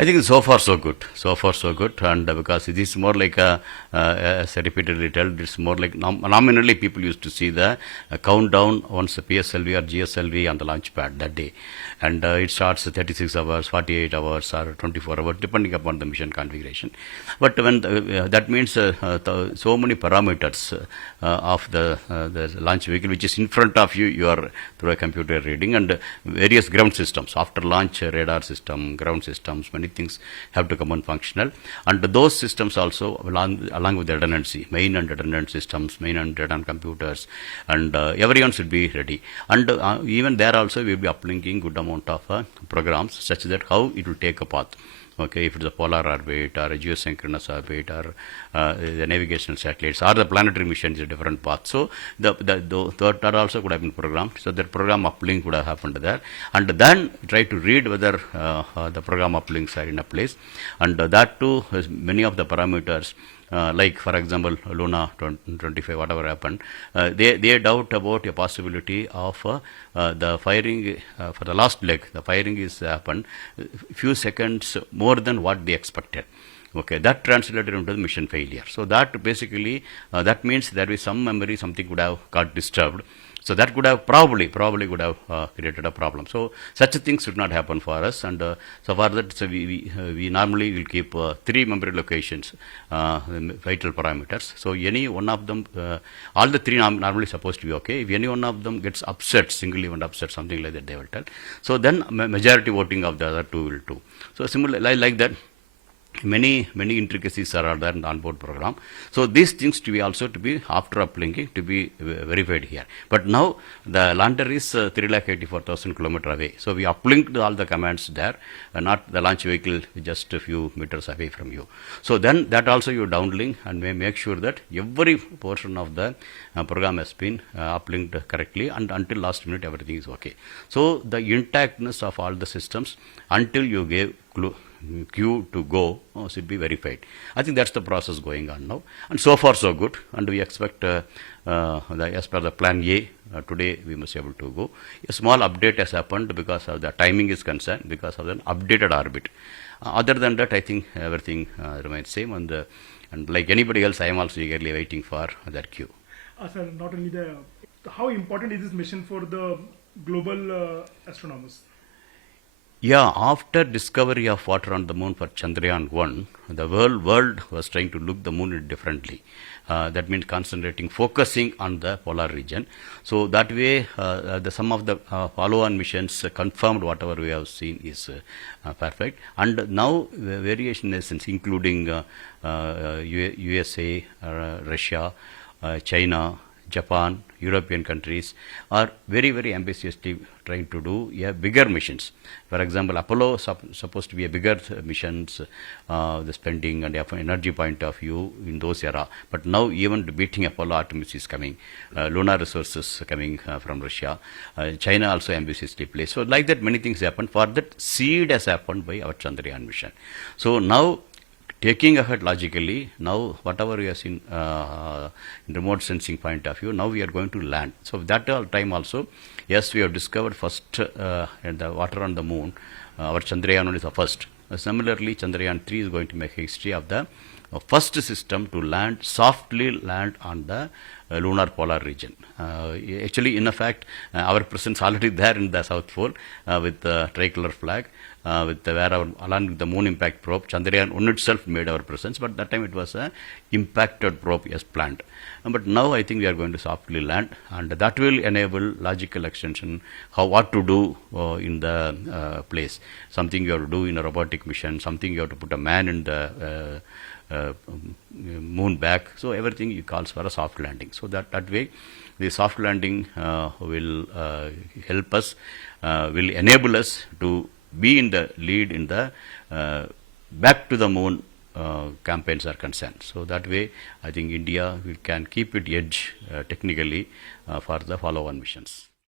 I think so far so good. So far so good, and because it is more like as I repeatedly told, it's more like nominally people used to see the countdown once the PSLV or GSLV on the launch pad that day, and it starts 36 hours, 48 hours, or 24 hours depending upon the mission configuration. But when that means so many parameters of the launch vehicle which is in front of you, you are through a computer reading, and various ground systems after launch, radar system, ground systems, many things have to come on functional, and those systems also along with the redundancy, main and redundant systems, main and redundant computers, and everyone should be ready. And even there also we will be uplinking good amount of programs such that how it will take a path. Okay, if it's a polar orbit or a geosynchronous orbit or the navigational satellites or the planetary mission is a different path. So that also could have been programmed. So that program uplink would have happened there, and then try to read whether the program uplinks are in a place, and that too many of the parameters. Like for example Luna 25, whatever happened, they doubt about a possibility of the firing for the last leg. The firing is happened few seconds more than what they expected. Okay, that translated into the mission failure. So that basically that means there is some memory, something would have got disturbed. So that could have probably would have created a problem. So such things should not happen for us, and so for that, so we normally will keep 3 memory locations, vital parameters. So any one of them, all the 3 normally supposed to be okay. If any one of them gets upset, single event upset, something like that, they will tell. So then majority voting of the other 2 will do. So similarly like that. Many intricacies are there in the onboard program. So these things to be also to be after uplinking to be verified here. But now the lander is 384,000 kilometers away. So we uplinked all the commands there, not the launch vehicle just a few meters away from you. So then that also you downlink and may make sure that every portion of the program has been uplinked correctly, and until last minute everything is okay. So the intactness of all the systems until you gave queue to go should be verified. I think that's the process going on now, and so far so good, and we expect as per the plan A, today we must be able to go. A small update has happened because of the timing is concerned, because of the updated orbit. Other than that, I think everything remains same, and like anybody else, I am also eagerly waiting for that queue. Sir, not only how important is this mission for the global astronomers? Yeah, after discovery of water on the moon for Chandrayaan-3, the world was trying to look the moon differently. That means concentrating, focusing on the polar region. So that way, some of the follow-on missions confirmed whatever we have seen is perfect. And now variation nations, including USA, Russia, China, Japan, European countries are very ambitiously trying to do bigger missions. For example, Apollo supposed to be a bigger missions, the spending and energy point of view in those era. But now even beating Apollo, Artemis is coming, lunar resources coming from Russia, China also ambitiously placed. So like that, many things happen. For that, seed has happened by our Chandrayaan mission. So now, taking ahead logically, now whatever we have seen in remote sensing point of view, now we are going to land. So that time also, yes, we have discovered first the water on the moon. Our Chandrayaan is the first. Similarly, Chandrayaan-3 is going to make history of the first system to softly land on the lunar polar region. Actually, in fact, our presence already there in the South Pole with the tricolor flag, along with the moon impact probe. Chandrayaan-1 itself made our presence, but that time it was a impacted probe as planned. But now I think we are going to softly land, and that will enable logical extension, what to do in the place. Something you have to do in a robotic mission, something you have to put a man in the moon back. So everything calls for a soft landing. So that way, the soft landing will help us, will enable us to be in the lead in the back to the moon campaigns are concerned. So that way, I think India can keep its edge technically for the follow-on missions.